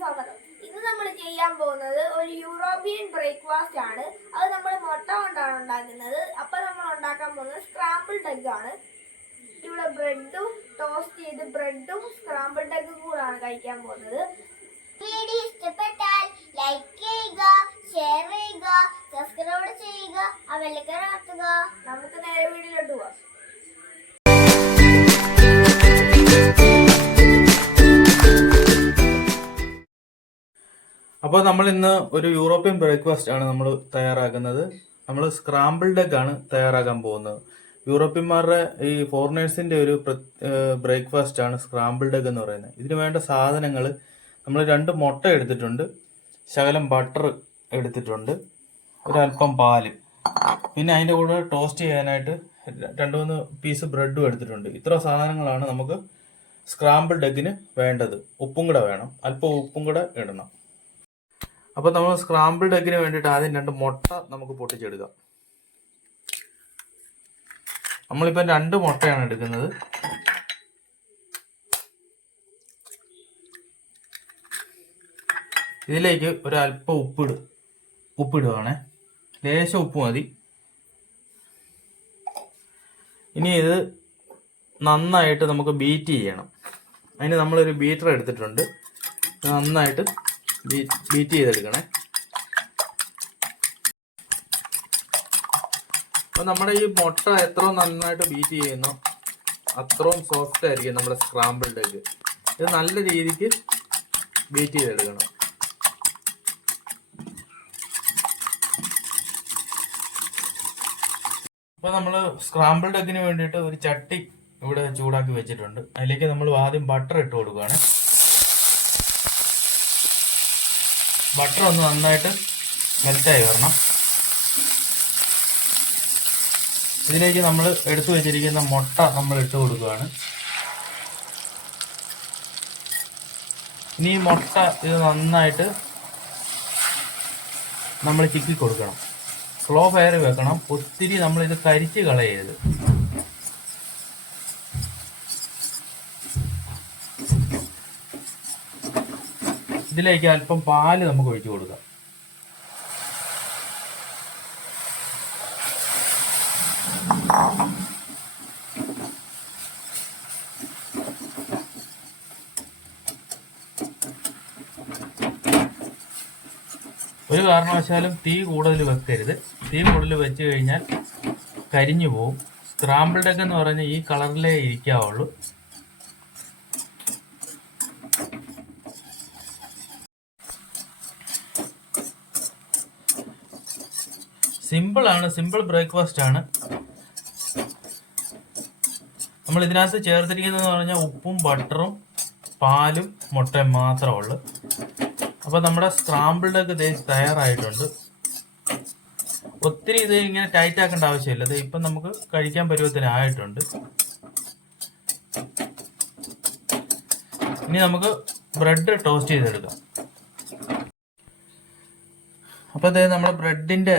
സ്വാഗതം. ഇന്ന് നമ്മൾ ചെയ്യാൻ പോകുന്നത് ഒരു യൂറോപ്യൻ ബ്രേക്ക്ഫാസ്റ്റ് ആണ്. അത് നമ്മൾ മുട്ട കൊണ്ടാണ് ഉണ്ടാക്കുന്നത്. അപ്പൊ നമ്മൾ ഉണ്ടാക്കാൻ പോകുന്നത് സ്ക്രാമ്പിൾഡ് എഗ് ആണ്. ഇവിടെ ബ്രെഡും ടോസ്റ്റ് ചെയ്ത് ബ്രെഡും സ്ക്രാമ്പിൾഡ് എഗ്ഗും കൂടാണ് കഴിക്കാൻ പോകുന്നത്. വീഡിയോ ഇഷ്ടപ്പെട്ടാൽ ലൈക്ക് ചെയ്യുക, ഷെയർ ചെയ്യുക, സബ്സ്ക്രൈബ് ചെയ്യുക, ആ ബെല്ലൈക്കൺ അമർത്തുക. നമുക്ക് നേരെ വീഡിയോയിലോട്ട് പോവാം. അപ്പോൾ നമ്മൾ ഇന്ന് ഒരു യൂറോപ്യൻ ബ്രേക്ക്ഫാസ്റ്റ് ആണ് നമ്മൾ തയ്യാറാക്കുന്നത്. നമ്മൾ സ്ക്രാമ്പിൾഡ് എഗ് ആണ് തയ്യാറാക്കാൻ പോകുന്നത്. യൂറോപ്യന്മാരുടെ ഈ ഫോറിനേഴ്സിന്റെ ഒരു ബ്രേക്ക്ഫാസ്റ്റ് ആണ് സ്ക്രാമ്പിൾഡ് എഗ് എന്ന് പറയുന്നത്. ഇതിന് വേണ്ട സാധനങ്ങൾ നമ്മൾ 2 മുട്ട എടുത്തിട്ടുണ്ട്, ശകലം ബട്ടർ എടുത്തിട്ടുണ്ട്, ഒരല്പം പാല്, പിന്നെ അതിൻ്റെ കൂടെ ടോസ്റ്റ് ചെയ്യാനായിട്ട് 2-3 പീസ് ബ്രെഡും എടുത്തിട്ടുണ്ട്. ഇത്ര സാധനങ്ങളാണ് നമുക്ക് സ്ക്രാമ്പിൾഡ് എഗ്ഗിന് വേണ്ടത്. ഉപ്പും കൂടെ വേണം, അല്പം ഉപ്പും കൂടെ ഇടണം. അപ്പോൾ നമ്മൾ സ്ക്രാമ്പിൾഡ് എഗ്ഗിന് വേണ്ടിയിട്ട് ആദ്യം 2 മുട്ട നമുക്ക് പൊട്ടിച്ചെടുക്കാം. നമ്മളിപ്പം 2 മുട്ടയാണ് എടുക്കുന്നത്. ഇതിലേക്ക് ഒരല്പം ഉപ്പിടുവാണേ, ലേശം ഉപ്പ് മതി. ഇനി ഇത് നന്നായിട്ട് നമുക്ക് ബീറ്റ് ചെയ്യണം. അതിന് നമ്മളൊരു ബീറ്റർ എടുത്തിട്ടുണ്ട്. നന്നായിട്ട് ബീറ്റ് ചെയ്തെടുക്കണേ. അപ്പോൾ നമ്മുടെ ഈ മുട്ട എത്ര നന്നായിട്ട് ബീറ്റ് ചെയ്യുന്നോ അത്രയും സോഫ്റ്റ് ആയിരിക്കും നമ്മുടെ സ്ക്രാമ്പിൾഡ് എഗ്ഗ്. ഇത് നല്ല രീതിക്ക് ബീറ്റ് ചെയ്തെടുക്കണം. അപ്പോൾ നമ്മൾ സ്ക്രാമ്പിൾഡ് എഗ്ഗിന് വേണ്ടിയിട്ട് ഒരു ചട്ടി ഇവിടെ ചൂടാക്കി വെച്ചിട്ടുണ്ട്. അതിലേക്ക് നമ്മൾ ആദ്യം ബട്ടർ ഇട്ട് കൊടുക്കുകയാണ്. ബട്ടർ ഒന്ന് നന്നായിട്ട് മെൽറ്റായി വരണം. ഇതിലേക്ക് നമ്മൾ എടുത്തു വെച്ചിരിക്കുന്ന മുട്ട നമ്മൾ ഇട്ട് കൊടുക്കുകയാണ്. ഇനി ഈ മുട്ട ഇത് നന്നായിട്ട് നമ്മൾ ചിക്കി കൊടുക്കണം. സ്ലോ ഫയർ വെക്കണം. ഒത്തിരി നമ്മൾ ഇത് കരിച്ച് കളയരുത്. ഇതിലേക്ക് അല്പം പാല് നമുക്ക് ഒഴിച്ചു കൊടുക്കാം. ഒരു കാരണവശാലും തീ കൂടുതൽ വെക്കരുത്. തീ കൂടുതൽ വെച്ച് കഴിഞ്ഞാൽ കരിഞ്ഞു പോവും. സ്ക്രാമ്പിൾഡ് എഗ് എന്ന് പറഞ്ഞാൽ ഈ കളറിലേ ഇരിക്കാവുള്ളൂ. സിമ്പിൾ ബ്രേക്ക്ഫാസ്റ്റ് ആണ്. നമ്മൾ ഇതിനകത്ത് ചേർത്തിരിക്കുന്നതെന്ന് പറഞ്ഞാൽ ഉപ്പും ബട്ടറും പാലും മുട്ടയും മാത്രമേ ഉള്ളൂ. അപ്പോൾ നമ്മുടെ സ്ക്രാമ്പിൾഡ് എഗ് തയ്യാറായിട്ടുണ്ട്. ഒത്തിരി ഇത് ഇങ്ങനെ ടൈറ്റ് ആക്കേണ്ട ആവശ്യമില്ല. ഇത് ഇപ്പം നമുക്ക് കഴിക്കാൻ പരുവത്തിനായിട്ടുണ്ട്. ഇനി നമുക്ക് ബ്രെഡ് ടോസ്റ്റ് ചെയ്തെടുക്കാം. അപ്പോൾ അതായത് നമ്മുടെ ബ്രെഡിന്റെ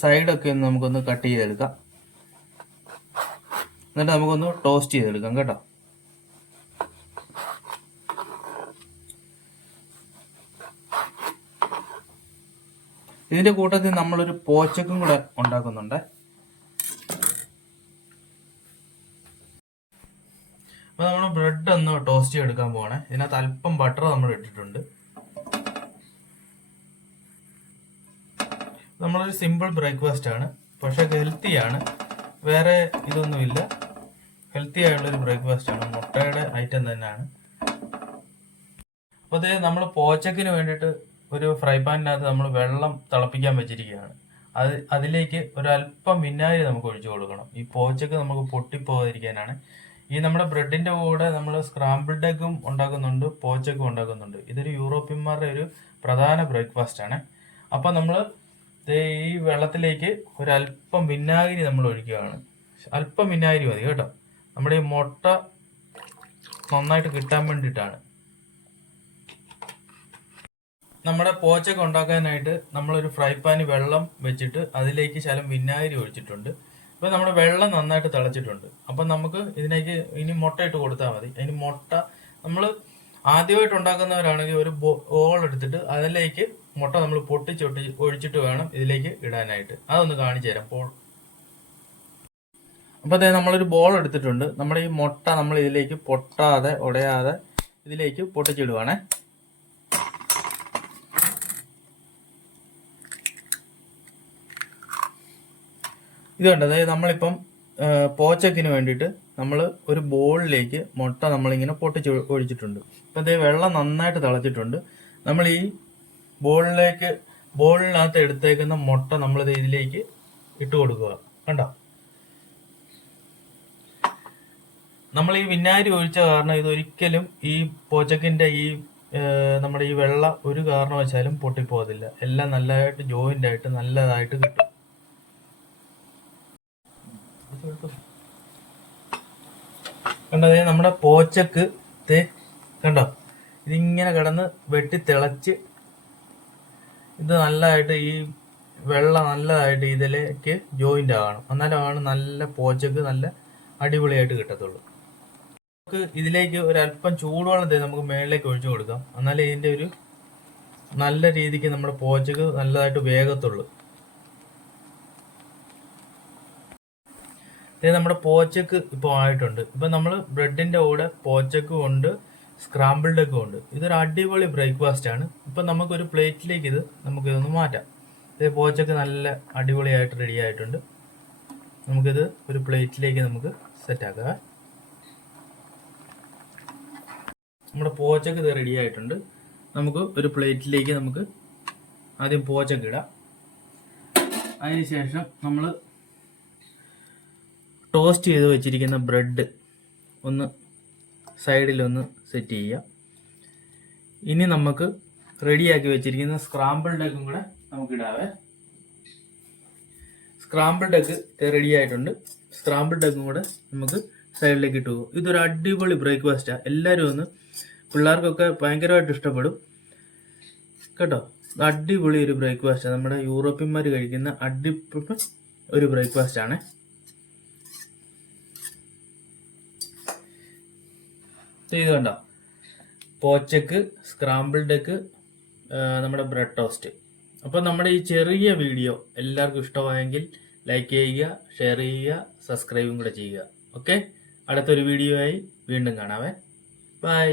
സൈഡൊക്കെ ഒന്ന് നമുക്കൊന്ന് കട്ട് ചെയ്തെടുക്കാം. എന്നിട്ട് നമുക്കൊന്ന് ടോസ്റ്റ് ചെയ്തെടുക്കാം കേട്ടോ. ഇതിന്റെ കൂട്ടത്തിൽ നമ്മളൊരു പോച്ചക്കും കൂടെ ഉണ്ടാക്കുന്നുണ്ട്. അപ്പൊ നമ്മൾ ബ്രെഡ് ഒന്ന് ടോസ്റ്റ് ചെയ്തെടുക്കാൻ പോവാണ്. ഇതിനകത്ത് അല്പം ബട്ടർ നമ്മൾ ഇട്ടിട്ടുണ്ട്. നമ്മളൊരു സിമ്പിൾ ബ്രേക്ക്ഫാസ്റ്റ് ആണ്, പക്ഷെ ഹെൽത്തിയാണ്. വേറെ ഇതൊന്നുമില്ല, ഹെൽത്തി ആയിട്ടുള്ളൊരു ബ്രേക്ക്ഫാസ്റ്റ് ആണ്. മുട്ടയുടെ ഐറ്റം തന്നെയാണ്. അപ്പോൾ അതേ നമ്മൾ പോച്ചക്കിന് വേണ്ടിയിട്ട് ഒരു ഫ്രൈ പാനിനകത്ത് നമ്മൾ വെള്ളം തിളപ്പിക്കാൻ വെച്ചിരിക്കുകയാണ്. അതിലേക്ക് ഒരല്പം വിനാഗിരി നമുക്ക് ഒഴിച്ചു കൊടുക്കണം. ഈ പോച്ചക്ക് നമുക്ക് പൊട്ടിപ്പോകാതിരിക്കാനാണ്. ഈ നമ്മുടെ ബ്രെഡിന്റെ കൂടെ നമ്മൾ സ്ക്രാമ്പിൾഡ് എഗ്ഗും ഉണ്ടാക്കുന്നുണ്ട്, പോച്ചക്കും ഉണ്ടാക്കുന്നുണ്ട്. ഇതൊരു യൂറോപ്യന്മാരുടെ ഒരു പ്രധാന ബ്രേക്ക്ഫാസ്റ്റ് ആണ്. അപ്പം നമ്മൾ ഈ വെള്ളത്തിലേക്ക് ഒരല്പം വിനാഗിരി നമ്മൾ ഒഴിക്കുകയാണ്. അല്പം വിനാഗിരി മതി കേട്ടോ. നമ്മുടെ ഈ മുട്ട നന്നായിട്ട് കിട്ടാൻ വേണ്ടിയിട്ടാണ്. നമ്മുടെ പോച്ചക്ക ഉണ്ടാക്കാനായിട്ട് നമ്മളൊരു ഫ്രൈ പാനിൽ വെള്ളം വെച്ചിട്ട് അതിലേക്ക് ശകലം വിനാഗിരി ഒഴിച്ചിട്ടുണ്ട്. അപ്പോൾ നമ്മുടെ വെള്ളം നന്നായിട്ട് തിളച്ചിട്ടുണ്ട്. അപ്പം നമുക്ക് ഇതിലേക്ക് ഇനി മുട്ട ഇട്ട് കൊടുത്താൽ മതി. അതിന് മുട്ട നമ്മൾ ആദ്യമായിട്ട് ഉണ്ടാക്കുന്നവരാണെങ്കിൽ ഒരു ബോൾ എടുത്തിട്ട് അതിലേക്ക് മുട്ട നമ്മൾ ഒഴിച്ചിട്ട് വേണം ഇതിലേക്ക് ഇടാനായിട്ട്. അതൊന്ന് കാണിച്ചു തരാം. അപ്പോൾ അതെ നമ്മളൊരു ബോൾ എടുത്തിട്ടുണ്ട്. നമ്മുടെ ഈ മുട്ട നമ്മൾ ഇതിലേക്ക് പൊട്ടാതെ ഉടയാതെ ഇതിലേക്ക് പൊട്ടിച്ചിടുവാണേ. ഇത് കണ്ടോ, അതായത് നമ്മളിപ്പം പോച്ചക്കിന് വേണ്ടിയിട്ട് നമ്മൾ ഒരു ബോളിലേക്ക് മുട്ട നമ്മളിങ്ങനെ ഒഴിച്ചിട്ടുണ്ട്. അപ്പം അതേ വെള്ളം നന്നായിട്ട് തിളച്ചിട്ടുണ്ട്. നമ്മൾ ഈ ബോളിനകത്ത് എടുത്തേക്കുന്ന മുട്ട നമ്മളിത് ഇതിലേക്ക് ഇട്ട് കൊടുക്കുക. കണ്ടോ, നമ്മൾ ഈ വിനാഗിരി ഒഴിച്ച കാരണം ഇതൊരിക്കലും ഈ പോച്ചക്കിന്റെ ഈ നമ്മുടെ ഈ വെള്ള ഒരു കാരണവശാലും പൊട്ടിപ്പോകത്തില്ല. എല്ലാം നല്ലതായിട്ട് ജോയിന്റ് ആയിട്ട് നല്ലതായിട്ട് കിട്ടും. കണ്ടോ, നമ്മുടെ പോച്ചക്ക് കണ്ടോ ഇതിങ്ങനെ കിടന്ന് വെട്ടി തിളച്ച് ഇത് നല്ലതായിട്ട് ഈ വെള്ളം നല്ലതായിട്ട് ഇതിലേക്ക് ജോയിന്റ് ആകണം. എന്നാലാണ് നല്ല പോച്ചക്ക് നല്ല അടിപൊളിയായിട്ട് കിട്ടത്തുള്ളൂ. നമുക്ക് ഇതിലേക്ക് ഒരല്പം ചൂടുവെള്ളം നമുക്ക് മേളിലേക്ക് ഒഴിച്ചു കൊടുക്കാം. എന്നാലേ ഇതിന്റെ ഒരു നല്ല രീതിക്ക് നമ്മുടെ പോച്ചക്ക് നല്ലതായിട്ട് വേഗത്തുള്ളൂ. നമ്മുടെ പോച്ചക്ക് ഇപ്പോൾ ആയിട്ടുണ്ട്. ഇപ്പൊ നമ്മൾ ബ്രെഡിന്റെ കൂടെ പോച്ചക്കും ഉണ്ട്, സ്ക്രാമ്പിൾഡ് എഗ്ഗും ഉണ്ട്. ഇതൊരു അടിപൊളി ബ്രേക്ക്ഫാസ്റ്റ് ആണ്. ഇപ്പൊ നമുക്കൊരു പ്ലേറ്റിലേക്ക് നമുക്കിതൊന്ന് മാറ്റാം. ഇത് പോച്ചക്ക് നല്ല അടിപൊളിയായിട്ട് റെഡി ആയിട്ടുണ്ട്. നമുക്കിത് ഒരു പ്ലേറ്റിലേക്ക് നമുക്ക് സെറ്റ് ആക്കാം. നമ്മുടെ പോച്ചക്ക് ഇത് റെഡി ആയിട്ടുണ്ട്. നമുക്ക് ഒരു പ്ലേറ്റിലേക്ക് നമുക്ക് ആദ്യം പോച്ചക്ക് ഇടാം. അതിനുശേഷം നമ്മൾ ടോസ്റ്റ് ചെയ്ത് വെച്ചിരിക്കുന്ന ബ്രെഡ് ഒന്ന് സൈഡിലൊന്ന് സെറ്റ് ചെയ്യാം. ഇനി നമുക്ക് റെഡിയാക്കി വെച്ചിരിക്കുന്ന സ്ക്രാമ്പിൾഡ് എഗ്ഗും കൂടെ നമുക്ക് ഇടാവേ. സ്ക്രാമ്പിൾഡ് എഗ്ഗ് റെഡി ആയിട്ടുണ്ട്. സ്ക്രാമ്പിൾഡ് എഗ്ഗും കൂടെ നമുക്ക് സൈഡിലേക്ക് ഇട്ടു പോകും. ഇതൊരു അടിപൊളി ബ്രേക്ക്ഫാസ്റ്റാണ്. എല്ലാവരും ഒന്ന്, പിള്ളേർക്കൊക്കെ ഭയങ്കരമായിട്ട് ഇഷ്ടപ്പെടും കേട്ടോ. അടിപൊളി ഒരു ബ്രേക്ക്ഫാസ്റ്റാണ്. നമ്മുടെ യൂറോപ്യന്മാർ കഴിക്കുന്ന അടിപൊളി ഒരു ബ്രേക്ക്ഫാസ്റ്റ് ആണ്. ഇത് കണ്ടോ, പോച്ചക്ക്, സ്ക്രാമ്പിൾഡ് എഗ്ഗ്, നമ്മുടെ ബ്രെഡ് ടോസ്റ്റ്. അപ്പോൾ നമ്മുടെ ഈ ചെറിയ വീഡിയോ എല്ലാവർക്കും ഇഷ്ടമായെങ്കിൽ ലൈക്ക് ചെയ്യുക, ഷെയർ ചെയ്യുക, സബ്സ്ക്രൈബും കൂടെ ചെയ്യുക. ഓക്കെ, അടുത്തൊരു വീഡിയോ ആയി വീണ്ടും കാണാവേ. ബൈ.